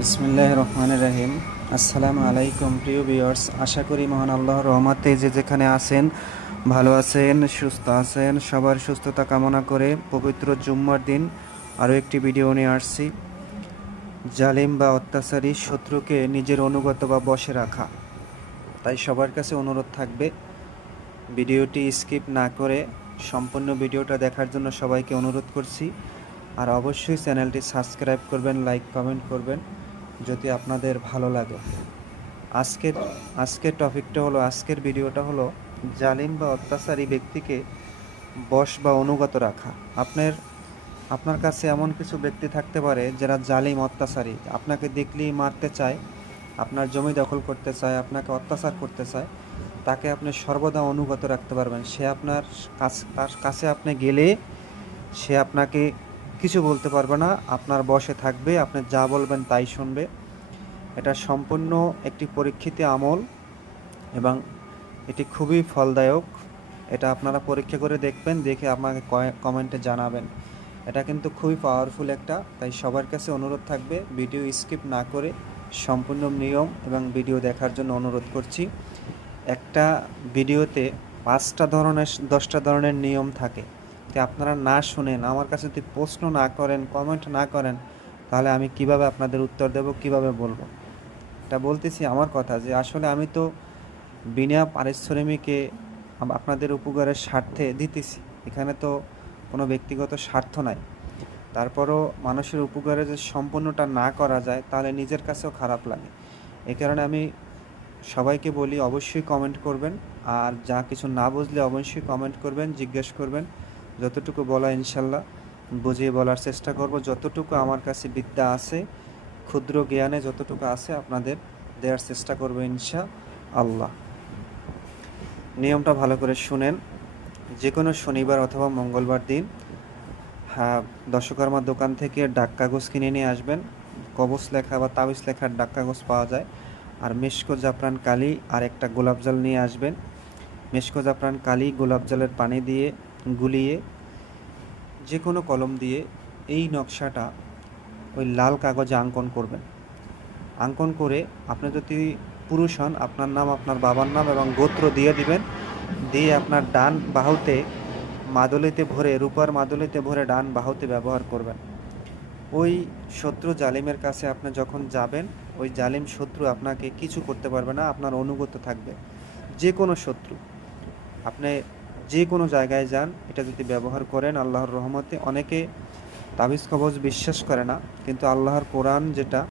বিসমিল্লাহির রহমানির রহিম। আসসালামু আলাইকুম প্রিয় ভিউয়ার্স, আশা করি মহান আল্লাহর রহমতে যে যেখানে আছেন ভালো আছেন, সুস্থ আছেন। সবার সুস্থতা কামনা করে পবিত্র জুম্মার দিন আরও একটি ভিডিও নিয়ে আসছি। জালিম বা অত্যাচারী শত্রুকে নিজের অনুগত বা বশে রাখা। তাই সবার কাছে অনুরোধ থাকবে ভিডিওটি স্কিপ না করে সম্পূর্ণ ভিডিওটা দেখার জন্য সবাইকে অনুরোধ করছি। আর অবশ্যই চ্যানেলটি সাবস্ক্রাইব করবেন, লাইক কমেন্ট করবেন যদি আপনাদের ভালো লাগে। আজকের আজকের টপিকটা হলো, আজকের ভিডিওটা হলো জালিম বা অত্যাচারী ব্যক্তিকে বশ বা অনুগত রাখা। আপনার কাছে এমন কিছু ব্যক্তি থাকতে পারে যারা জালিম অত্যাচারী, আপনাকে দেখলেই মারতে চায়, আপনার জমি দখল করতে চায়, আপনাকে অত্যাচার করতে চায়। তাকে আপনি সর্বদা অনুগত রাখতে পারবেন। সে আপনার তার কাছে আপনি গেলে সে আপনাকে কিছু বলতে পারবে না, আপনার বশে থাকবে, আপনি যা বলবেন তাই শুনবে। এটা সম্পূর্ণ একটি পরীক্ষিত আমল এবং এটি খুবই ফলদায়ক। এটা আপনারা পরীক্ষা করে দেখবেন, দেখে আমাকে কমেন্টে জানাবেন। এটা কিন্তু খুবই পাওয়ারফুল একটা। তাই সবার কাছে অনুরোধ থাকবে ভিডিও স্কিপ না করে সম্পূর্ণ নিয়ম এবং ভিডিও দেখার জন্য অনুরোধ করছি। একটা ভিডিওতে 5টা ধরনের 10টা ধরনের নিয়ম থাকে। তো আপনারা না শুনেন, আমার কাছে যদি প্রশ্ন না করেন, কমেন্ট না করেন, তাহলে আমি কিভাবে আপনাদের উত্তর দেব, কিভাবে বলবো? এটা বলতেছি আমার কথা যে আসলে আমি তো বিনা পারিশ্রমিকে আপনাদের উপকারের স্বার্থে দিতেছি। এখানে তো কোনো ব্যক্তিগত স্বার্থ নাই। তারপরও মানুষের উপকারে যে সম্পূর্ণটা না করা যায় তাহলে নিজের কাছেও খারাপ লাগে। এই কারণে আমি সবাইকে বলি অবশ্যই কমেন্ট করবেন, আর যা কিছু না বুঝলে অবশ্যই কমেন্ট করবেন, জিজ্ঞেস করবেন। যতটুকু বলা ইনশাল্লাহ বুঝিয়ে বলার চেষ্টা করব। যতটুকু আমার কাছে বিদ্যা আছে, ক্ষুদ্র জ্ঞানে যতটুকু আছে আপনাদের দেওয়ার চেষ্টা করব ইনশাআল্লাহ। নিয়মটা ভালো করে শুনেন। যে কোনো শনিবার অথবা মঙ্গলবার দিন দশকর্মার দোকান থেকে ডাক কাগজ কিনে নিয়ে আসবেন। কবচ লেখা বা তাবিজ লেখার ডাক কাগজ পাওয়া যায়। আর মেশকো জাফরান কালি আর একটা গোলাপ জল নিয়ে আসবেন। মেশকো জাফরান কালি গোলাপ জলের পানি দিয়ে গুলিয়ে যে কোনো কলম দিয়ে এই নকশাটা ওই লাল কাগজে অঙ্কন করবেন। অঙ্কন করে আপনি যদি পুরুষ হন, আপনার নাম, আপনার বাবার নাম এবং গোত্র দিয়ে দিবেন। দিয়ে আপনার ডান বাহুতে মাদুলিতে ভরে, রূপার মাদুলিতে ভরে ডান বাহুতে ব্যবহার করবেন। ওই শত্রু জালিমের কাছে আপনি যখন যাবেন, ওই জালিম শত্রু আপনাকে কিছু করতে পারবে না, আপনার অনুগত থাকবে। যে কোনো শত্রু, আপনি যে কোনো জায়গায় যান, এটা যদি ব্যবহার করেন আল্লাহর রহমতে। অনেকে তাবিজ কবজ বিশ্বাস করে না, কিন্তু আল্লাহর কোরআন যেটা